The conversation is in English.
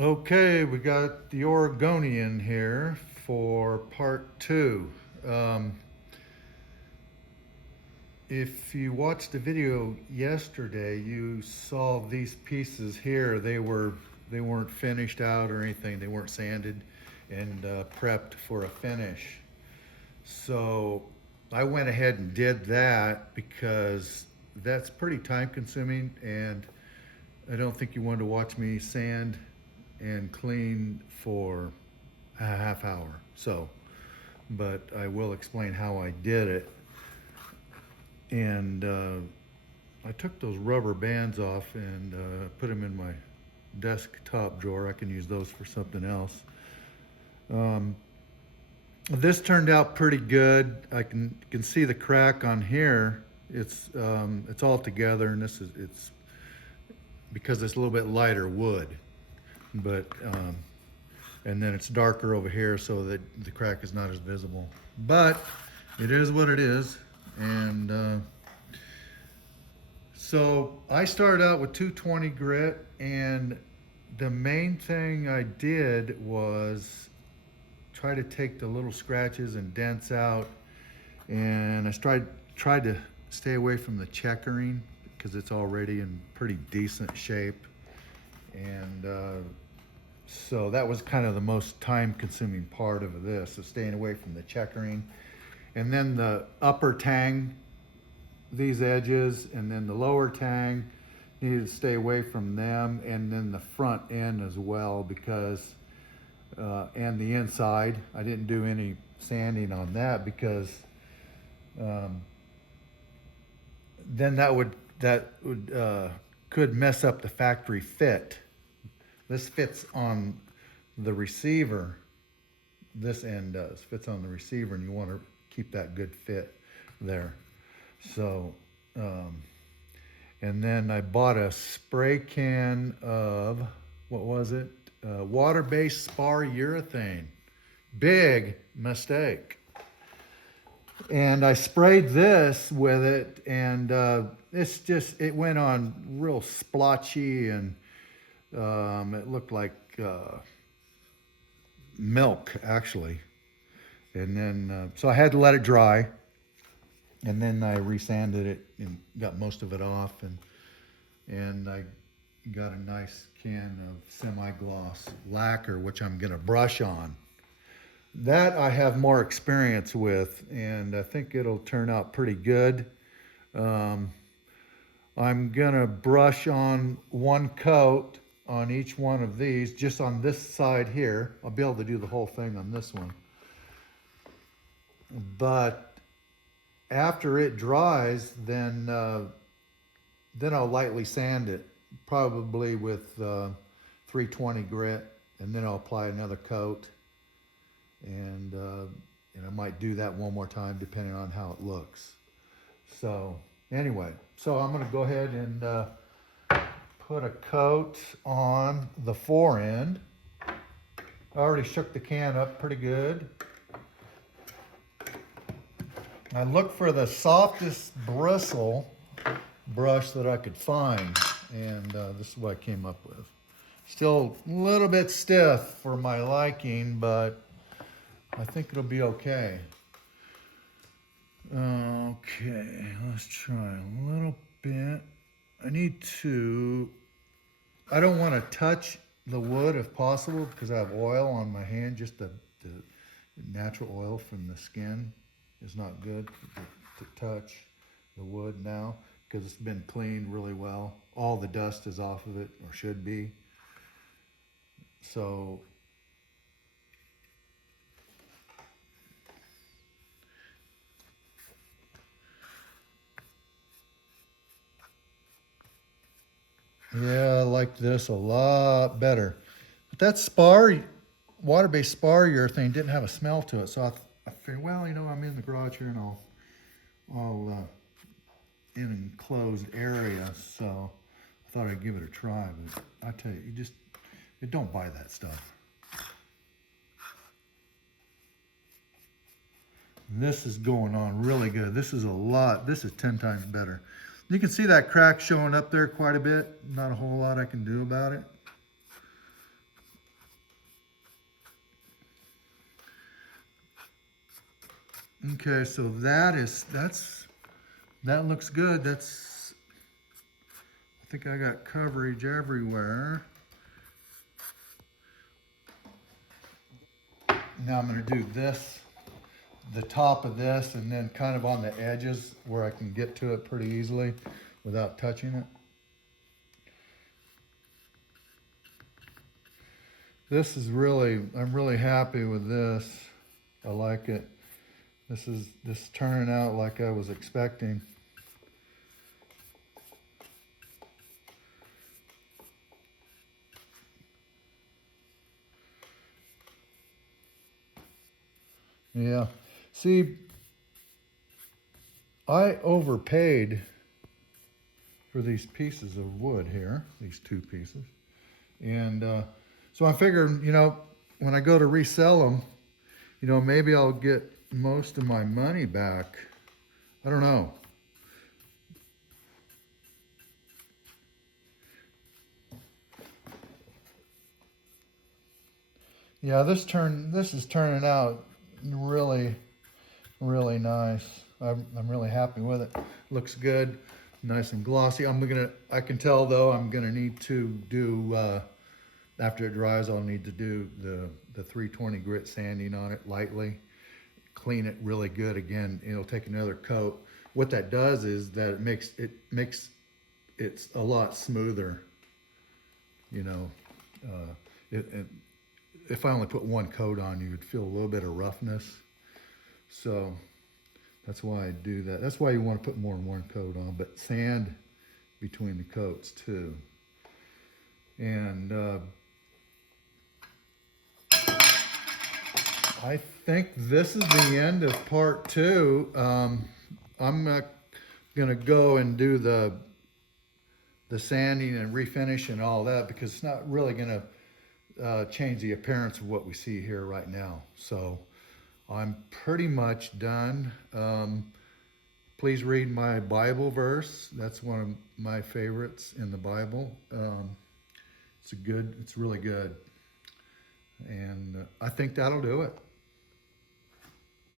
Okay, we got the Oregonian here for part two. Um, if you watched the video yesterday, you saw these pieces here. They weren't finished out or anything. They weren't sanded and prepped for a finish. So I went ahead and did that because that's pretty time consuming, and I don't think you wanted to watch me sand and clean for a half hour. So, but I will explain how I did it. And I took those rubber bands off and put them in my desktop drawer. I can use those for something else. Um, this turned out pretty good. I can see the crack on here. It's all together, and it's because it's a little bit lighter wood, but and then it's darker over here so that the crack is not as visible. But it is what it is, and so I started out with 220 grit, and the main thing I did was try to take the little scratches and dents out, and I tried to stay away from the checkering because it's already in pretty decent shape, and so that was kind of the most time-consuming part of this, is staying away from the checkering, and then the upper tang, these edges, and then the lower tang, needed to stay away from them, and then the front end as well, because and the inside, I didn't do any sanding on that because um, then that would could mess up the factory fit. This fits on the receiver. This end does fits on the receiver, and you want to keep that good fit there. So, um, and then I bought a spray can of, what was it? Water-based spar urethane. Big mistake. And I sprayed this with it, and it went on real splotchy, and it looked like milk, actually. And then, so I had to let it dry, and then I resanded it and got most of it off, and I got a nice can of semi-gloss lacquer, which I'm gonna brush on. That I have more experience with, and I think it'll turn out pretty good. Um, I'm gonna brush on one coat on each one of these, just on this side here. I'll be able to do the whole thing on this one. But after it dries, then I'll lightly sand it, probably with 320 grit, and then I'll apply another coat, and I might do that one more time depending on how it looks. So anyway, so I'm going to go ahead and put a coat on the fore end. I already shook the can up pretty good. I looked for the softest bristle brush that I could find, and this is what I came up with. Still a little bit stiff for my liking, but I think it'll be okay. Okay, let's try a little bit. I don't want to touch the wood if possible because I have oil on my hand, just the natural oil from the skin is not good to touch the wood now because it's been cleaned really well. All the dust is off of it, or should be. So yeah, I like this a lot better. But that water-based spar urethane didn't have a smell to it, so I figured, well, I'm in the garage here, and I'll in an enclosed area, so I thought I'd give it a try. But I tell you, you don't buy that stuff. This is going on really good. This is 10 times better. You can see that crack showing up there quite a bit. Not a whole lot I can do about it. Okay, so that looks good. I think I got coverage everywhere. Now I'm going to do this, the top of this, and then kind of on the edges where I can get to it pretty easily without touching it. I'm really happy with this. I like it. This is turning out like I was expecting. Yeah. See, I overpaid for these pieces of wood here, these two pieces. And so I'm figuring, when I go to resell them, maybe I'll get most of my money back. I don't know. Yeah, this is turning out really, really nice. I'm really happy with it. Looks good, nice and glossy. I can tell though I'm gonna need to do after it dries. I'll need to do the 320 grit sanding on it lightly, clean it really good. Again, it'll take another coat. What that does is that it makes it's a lot smoother. You know, if I only put one coat on, you would feel a little bit of roughness. So that's why I do that. That's why you want to put more than one coat on, but sand between the coats too. And I think this is the end of part 2. I'm gonna go and do the sanding and refinish and all that, because it's not really gonna change the appearance of what we see here right now. So I'm pretty much done. Please read my Bible verse. That's one of my favorites in the Bible. It's really good. And I think that'll do it.